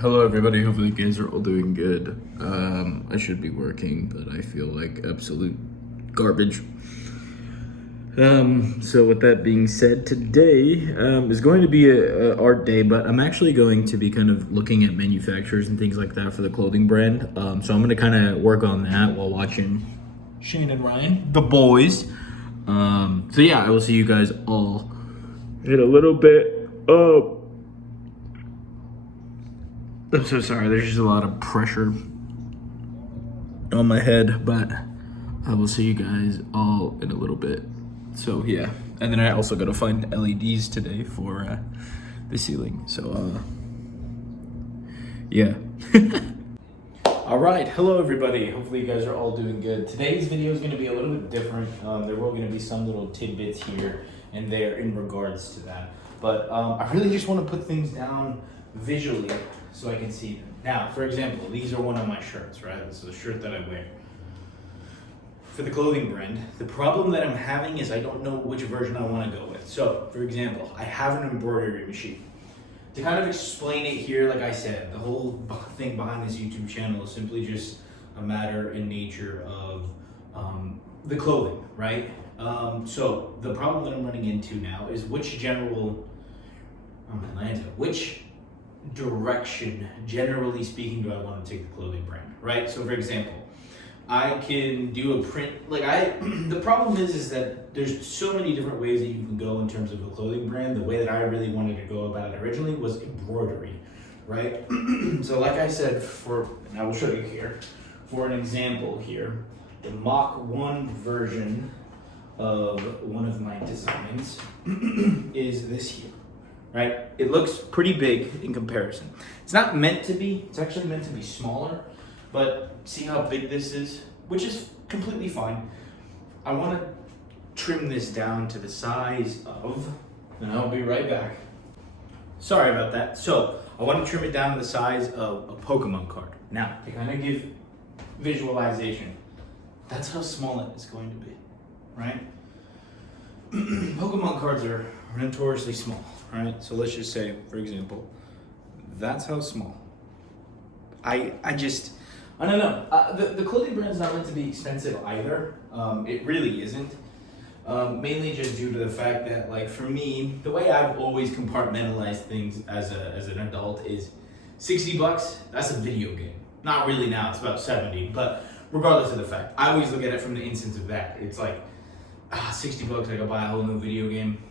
Hello everybody, hopefully you guys are all doing good. I should be working, but I feel like absolute garbage. So with that being said, today is going to be a art day, but I'm actually going to be kind of looking at manufacturers and things like that for the clothing brand. So I'm going to kind of work on that while watching Shane and Ryan, the boys. So yeah, I will see you guys all in a little bit. I'm so sorry, there's just a lot of pressure on my head, but I will see you guys all in a little bit. So yeah, and then I also gotta find LEDs today for the ceiling. So yeah. All right, hello everybody. Hopefully you guys are all doing good. Today's video is gonna be a little bit different. There will gonna be some little tidbits here and there in regards to that. But I really just wanna put things down visually so I can see them. Now, for example, these are one of my shirts, right? This is a shirt that I wear for the clothing brand. The problem that I'm having is I don't know which version I want to go with. So, for example, I have an embroidery machine. To kind of explain it here, like I said, the whole thing behind this YouTube channel is simply just a matter in nature of the clothing, right? So the problem that I'm running into now is which direction, generally speaking, do I want to take the clothing brand, right? So for example, I can do a print, the problem is that there's so many different ways that you can go in terms of a clothing brand. The way that I really wanted to go about it originally was embroidery, right? So like I said, and I will show you here, for an example here, the Mach 1 version of one of my designs is this here. Right? It looks pretty big in comparison. It's not meant to be, it's actually meant to be smaller, but see how big this is, which is completely fine. I want to trim this down to the size of, and I'll be right back. Sorry about that. So I want to trim it down to the size of a Pokemon card. Now, to kind of give visualization, that's how small it is going to be, right? Pokemon cards are notoriously small. Right, so let's just say, for example, that's how small. I don't know. The clothing brand's not meant to be expensive either. It really isn't. Mainly just due to the fact that, like, for me, the way I've always compartmentalized things as an adult is $60. That's a video game. Not really now. It's about 70. But regardless of the fact, I always look at it from the instance of that. It's like, $60. I go buy a whole new video game,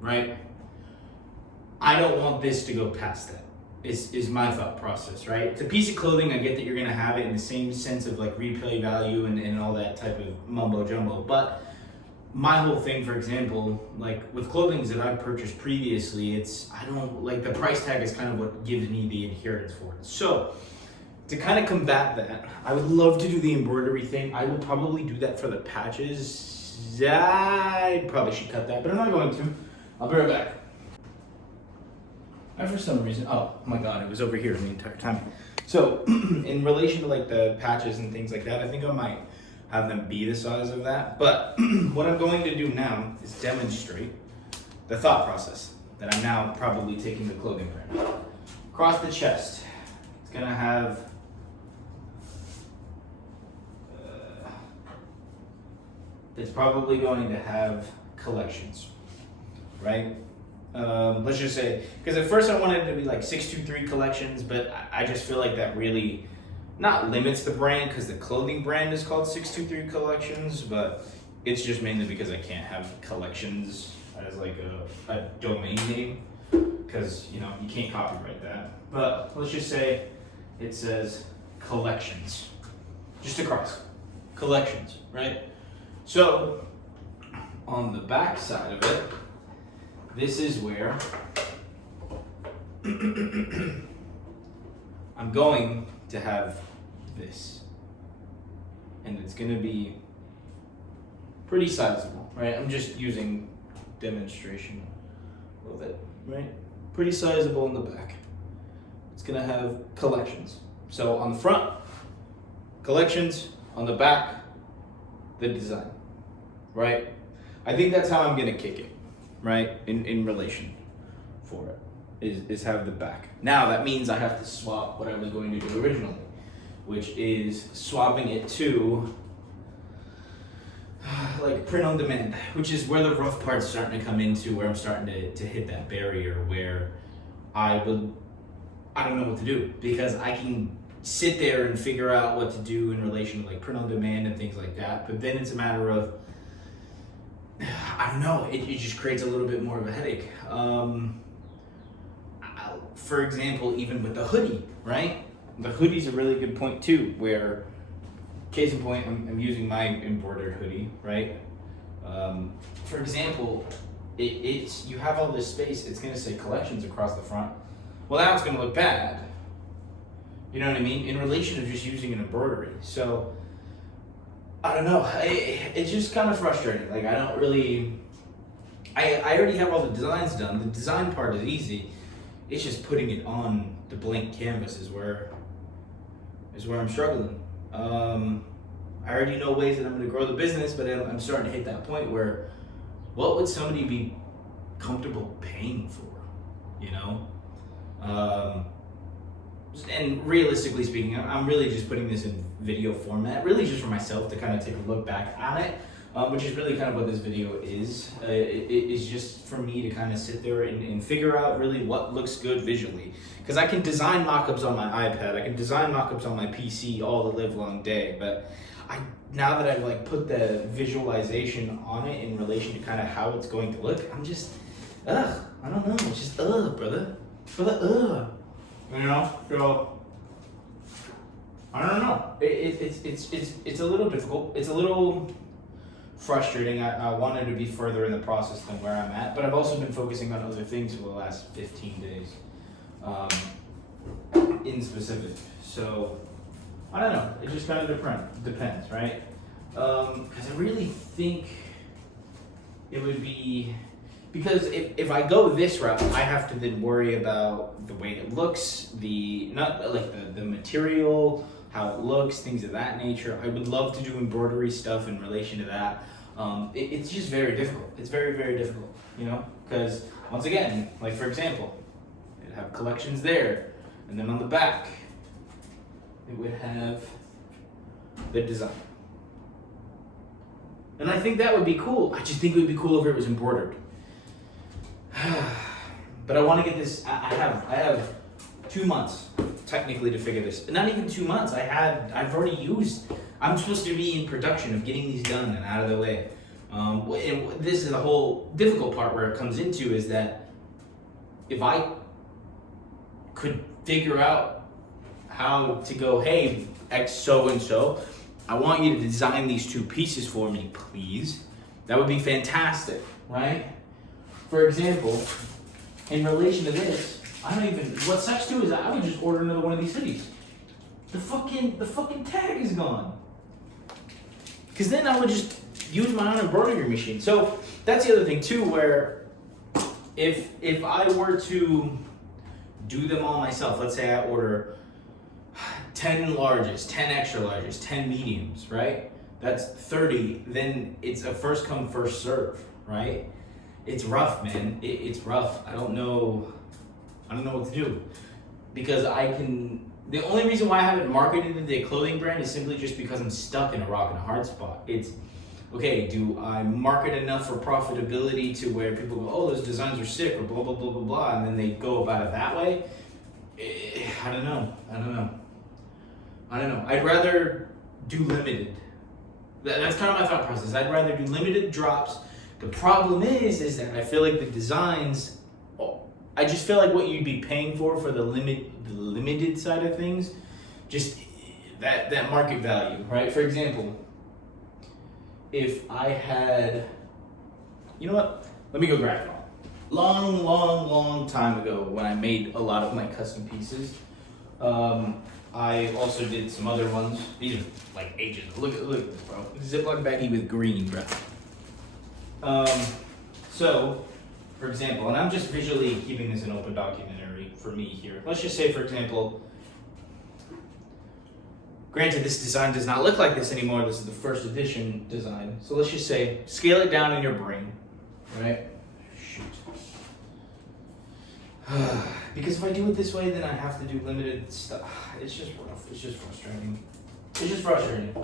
right? I don't want this to go past that, is my thought process, right? It's a piece of clothing. I get that you're gonna have it in the same sense of like replay value and all that type of mumbo jumbo. But my whole thing, for example, like with clothing that I've purchased previously, I don't like the price tag is kind of what gives me the adherence for it. So to kind of combat that, I would love to do the embroidery thing. I will probably do that for the patches. I probably should cut that, but I'm not going to. I'll be right back. For some reason, oh my god, it was over here the entire time. So in relation to like the patches and things like that, I think I might have them be the size of that. But what I'm going to do now is demonstrate the thought process that I'm now probably taking the clothing brand. Across the chest, it's gonna have it's probably going to have collections, right? Let's just say, because at first I wanted it to be like 623 collections, but I just feel like that really not limits the brand, because the clothing brand is called 623 collections, but it's just mainly because I can't have collections as like a domain name, because you can't copyright that. But let's just say it says collections, just across collections, right? So on the back side of it, this is where I'm going to have this. And it's going to be pretty sizable, right? I'm just using demonstration a little bit, right? Pretty sizable in the back. It's going to have collections. So on the front, collections. On the back, the design, right? I think that's how I'm going to kick it. Right, in relation for it. is have the back. Now that means I have to swap what I was going to do originally, which is swapping it to like print on demand, which is where the rough part's starting to come into, where I'm starting to hit that barrier where I don't know what to do, because I can sit there and figure out what to do in relation to like print on demand and things like that, but then it's a matter of, I don't know, it just creates a little bit more of a headache. For example, even with the hoodie, right? The hoodie's a really good point too, where, case in point, I'm using my embroidered hoodie, right? For example, it's you have all this space, it's gonna say collections across the front. Well, now it's gonna look bad. You know what I mean? In relation to just using an embroidery. So, I don't know, it's just kind of frustrating. Like, I don't really, I already have all the designs done. The design part is easy. It's just putting it on the blank canvas is where I'm struggling. I already know ways that I'm going to grow the business, but I'm starting to hit that point where, what would somebody be comfortable paying for, you know? And realistically speaking, I'm really just putting this in video format, really just for myself to kind of take a look back on it, which is really kind of what this video is. It is just for me to kind of sit there and figure out really what looks good visually. Because I can design mock-ups on my iPad, I can design mock-ups on my PC all the live long day, but now that I've like put the visualization on it in relation to kind of how it's going to look, I'm just, I don't know, it's just, brother, you know, so, I don't know, it's a little difficult, it's a little frustrating. I wanted to be further in the process than where I'm at, but I've also been focusing on other things for the last 15 days, in specific, so, I don't know, it just kind of depends, right? Because I really think it would be, because if I go this route, I have to then worry about the way it looks, the material, how it looks, things of that nature. I would love to do embroidery stuff in relation to that. It's just very difficult. It's very, very difficult, you know? Because once again, like for example, it'd have collections there, and then on the back, it would have the design. And I think that would be cool. I just think it would be cool if it was embroidered. But I want to get this, I have 2 months technically to figure this. Not even 2 months, I've already used, I'm supposed to be in production of getting these done and out of the way. And this is the whole difficult part where it comes into, is that if I could figure out how to go, hey, X so-and-so, I want you to design these 2 pieces for me, please. That would be fantastic, right? For example, in relation to this, what sucks too is I would just order another one of these hoodies. The fucking tag is gone. Because then I would just use my own embroidery machine. So that's the other thing too, where if I were to do them all myself, let's say I order 10 larges, 10 extra larges, 10 mediums, right? That's 30, then it's a first come, first serve, right? It's rough, man. It's rough. I don't know what to do. Because the only reason why I haven't marketed the clothing brand is simply just because I'm stuck in a rock and a hard spot. It's, okay, do I market enough for profitability to where people go, oh, those designs are sick, or blah, blah, blah, blah, blah, and then they go about it that way? I don't know. I'd rather do limited. That's kind of my thought process. I'd rather do limited drops. The problem is that I feel like the designs, I just feel like what you'd be paying for the limited side of things, just that market value, right? For example, if I had, you know what? Let me go grab it. Long time ago, when I made a lot of my custom pieces, I also did some other ones. These are like ages. Look at this, bro. Ziploc baggie with green, bro. So, for example, and I'm just visually keeping this an open documentary for me here. Let's just say, for example, granted, this design does not look like this anymore. This is the first edition design. So let's just say, scale it down in your brain, right? Shoot. Because if I do it this way, then I have to do limited stuff. It's just rough. It's just frustrating. It's just frustrating.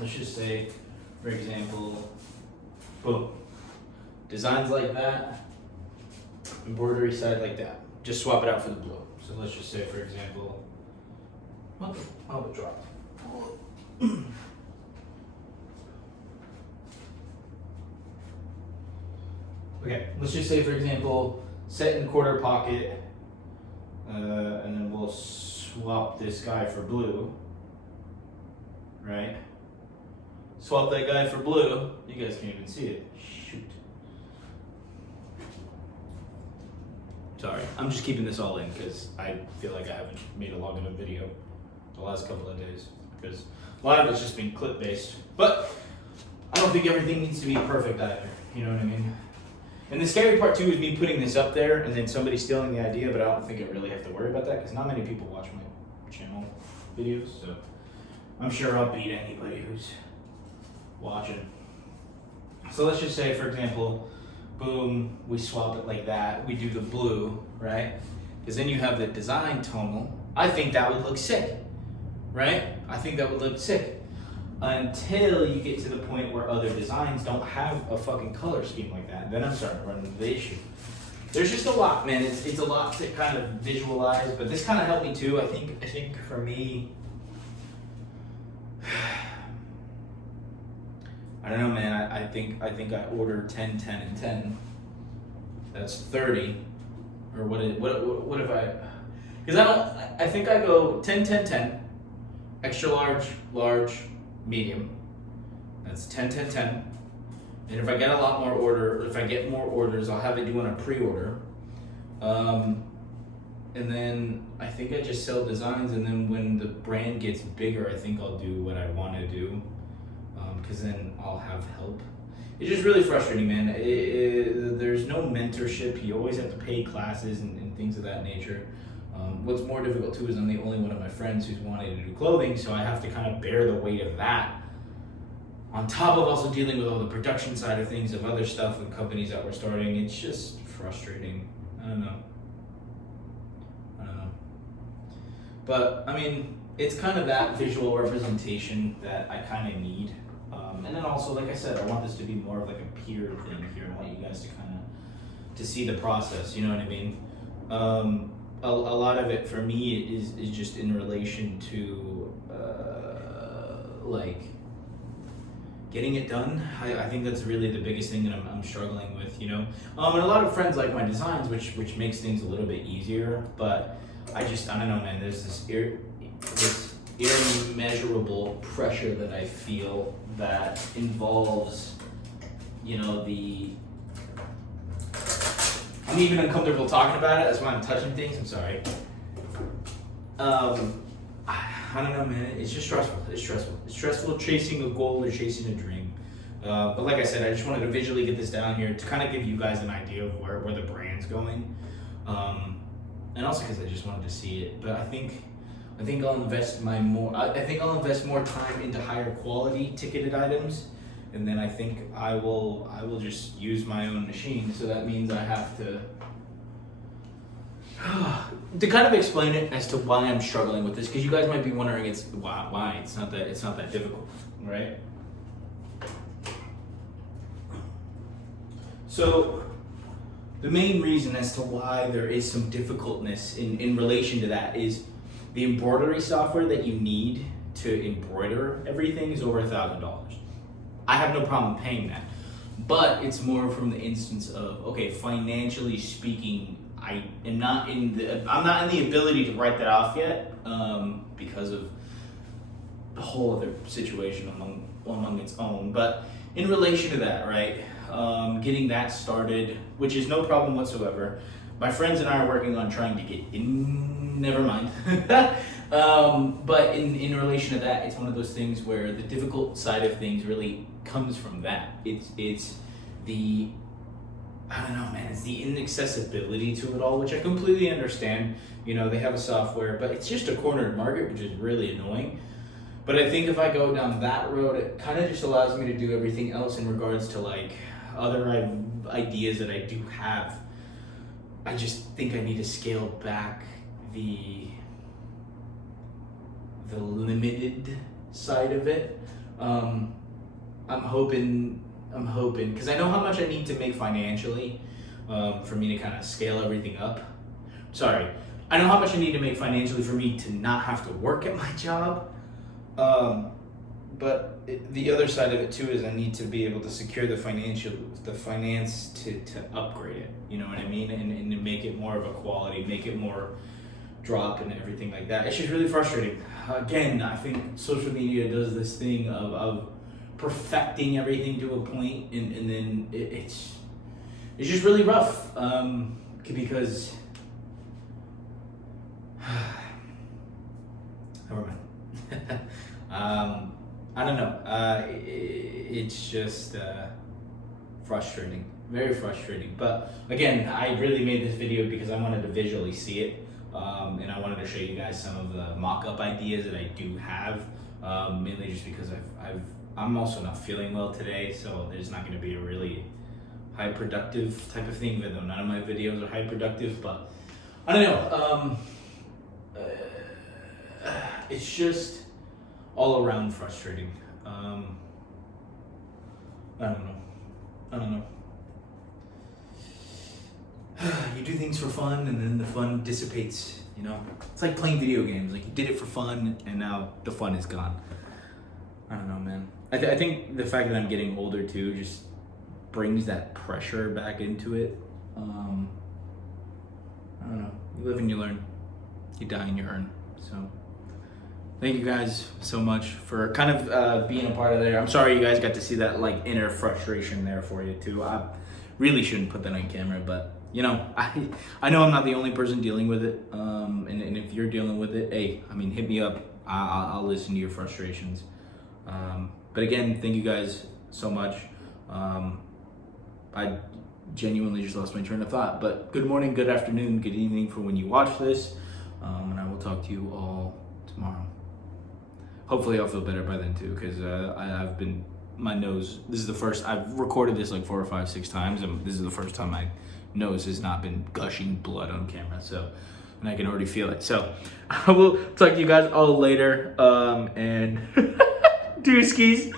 Let's just say, for example, boom, designs like that, embroidery side like that. Just swap it out for the blue. So let's just say, for example, what the? Oh, it dropped. Okay, let's just say, for example, set in quarter pocket, and then we'll swap this guy for blue, right? Swap that guy for blue. You guys can't even see it. Shoot. Sorry, I'm just keeping this all in because I feel like I haven't made a long enough video the last couple of days because a lot of it's just been clip based. But I don't think everything needs to be perfect either. You know what I mean? And the scary part too is me putting this up there and then somebody stealing the idea, but I don't think I really have to worry about that because not many people watch my channel videos, so I'm sure I'll beat anybody who's watching. So let's just say, for example, boom, we swap it like that. We do the blue, right? Because then you have the design tonal. I think that would look sick, right? I think that would look sick. Until you get to the point where other designs don't have a fucking color scheme like that. Then I'm starting to run into the issue. There's just a lot, man. It's a lot to kind of visualize, but this kind of helped me too. I think for me, I don't know, man. I think I ordered 10, 10, and 10. That's 30. Or what if I? Because I think I go 10, 10, 10, extra large, large, medium. That's 10, 10, 10. And if I get a lot more if I get more orders, I'll have it do on a pre-order. And then I think I just sell designs, and then when the brand gets bigger, I think I'll do what I want to do. Because then I'll have help. It's just really frustrating, man. There's no mentorship. You always have to pay classes and things of that nature. What's more difficult too is I'm the only one of my friends who's wanting to do clothing, so I have to kind of bear the weight of that. On top of also dealing with all the production side of things, of other stuff with companies that we're starting, it's just frustrating. I don't know. But I mean, it's kind of that visual representation that I kind of need. And then also, like I said, I want this to be more of like a peer thing here. I want you guys to kind of to see the process. You know what I mean? A lot of it for me is just in relation to like getting it done. I think that's really the biggest thing that I'm struggling with, you know. And a lot of friends like my designs, which makes things a little bit easier. But I don't know, man. There's this immeasurable pressure that I feel that involves, you know, I'm even uncomfortable talking about it. That's why I'm touching things. I'm sorry. I don't know, man. It's just stressful. It's stressful. It's stressful chasing a goal or chasing a dream. But like I said, I just wanted to visually get this down here to kind of give you guys an idea of where the brand's going. And also because I just wanted to see it. But I think I'll invest I'll invest more time into higher quality ticketed items. And then I think I will just use my own machine. So that means I have to kind of explain it as to why I'm struggling with this, because you guys might be wondering why it's not that difficult, right? So the main reason as to why there is some difficultness in relation to that is the embroidery software that you need to embroider everything is over $1,000. I have no problem paying that, but it's more from the instance of, okay, financially speaking, I'm not in the ability to write that off yet, because of the whole other situation among its own. But in relation to that, right, getting that started, which is no problem whatsoever. My friends and I are working on trying to get in. Never mind. But in relation to that, it's one of those things where the difficult side of things really comes from that. It's the, I don't know, man, it's the inaccessibility to it all, which I completely understand. You know, they have a software, but it's just a cornered market, which is really annoying. But I think if I go down that road, it kind of just allows me to do everything else in regards to like other ideas that I do have, I just think I need to scale back the limited side of it. I'm hoping, because I know how much I need to make financially for me to kind of scale everything up. Sorry, I know how much I need to make financially for me to not have to work at my job. But the other side of it too is I need to be able to secure the finance to upgrade it. You know what I mean? And to make it more of a quality, make it more drop and everything like that. It's just really frustrating. Again, I think social media does this thing of perfecting everything to a point, and then it's just really rough. Because never mind. I don't know. It's just frustrating, very frustrating. But again, I really made this video because I wanted to visually see it, and I wanted to show you guys some of the mock-up ideas that I do have. Mainly just because I'm also not feeling well today, so there's not going to be a really high productive type of thing. Even though none of my videos are high productive, but I don't know. It's just all around frustrating. I don't know. You do things for fun and then the fun dissipates, you know? It's like playing video games. Like, you did it for fun and now the fun is gone. I don't know, man. I think the fact that I'm getting older too just brings that pressure back into it. I don't know. You live and you learn. You die and you earn. So thank you guys so much for kind of being a part of there. I'm sorry you guys got to see that like inner frustration there for you too. I really shouldn't put that on camera, but you know, I know I'm not the only person dealing with it. And if you're dealing with it, hey, I mean, hit me up. I'll listen to your frustrations. But again, thank you guys so much. I genuinely just lost my train of thought, but good morning, good afternoon, good evening for when you watch this. And I will talk to you all tomorrow. Hopefully I'll feel better by then too, because I've been, my nose, this is the first, I've recorded this like 4 or 5, 6 times, and this is the first time my nose has not been gushing blood on camera, so, and I can already feel it. So I will talk to you guys all later, and do skis.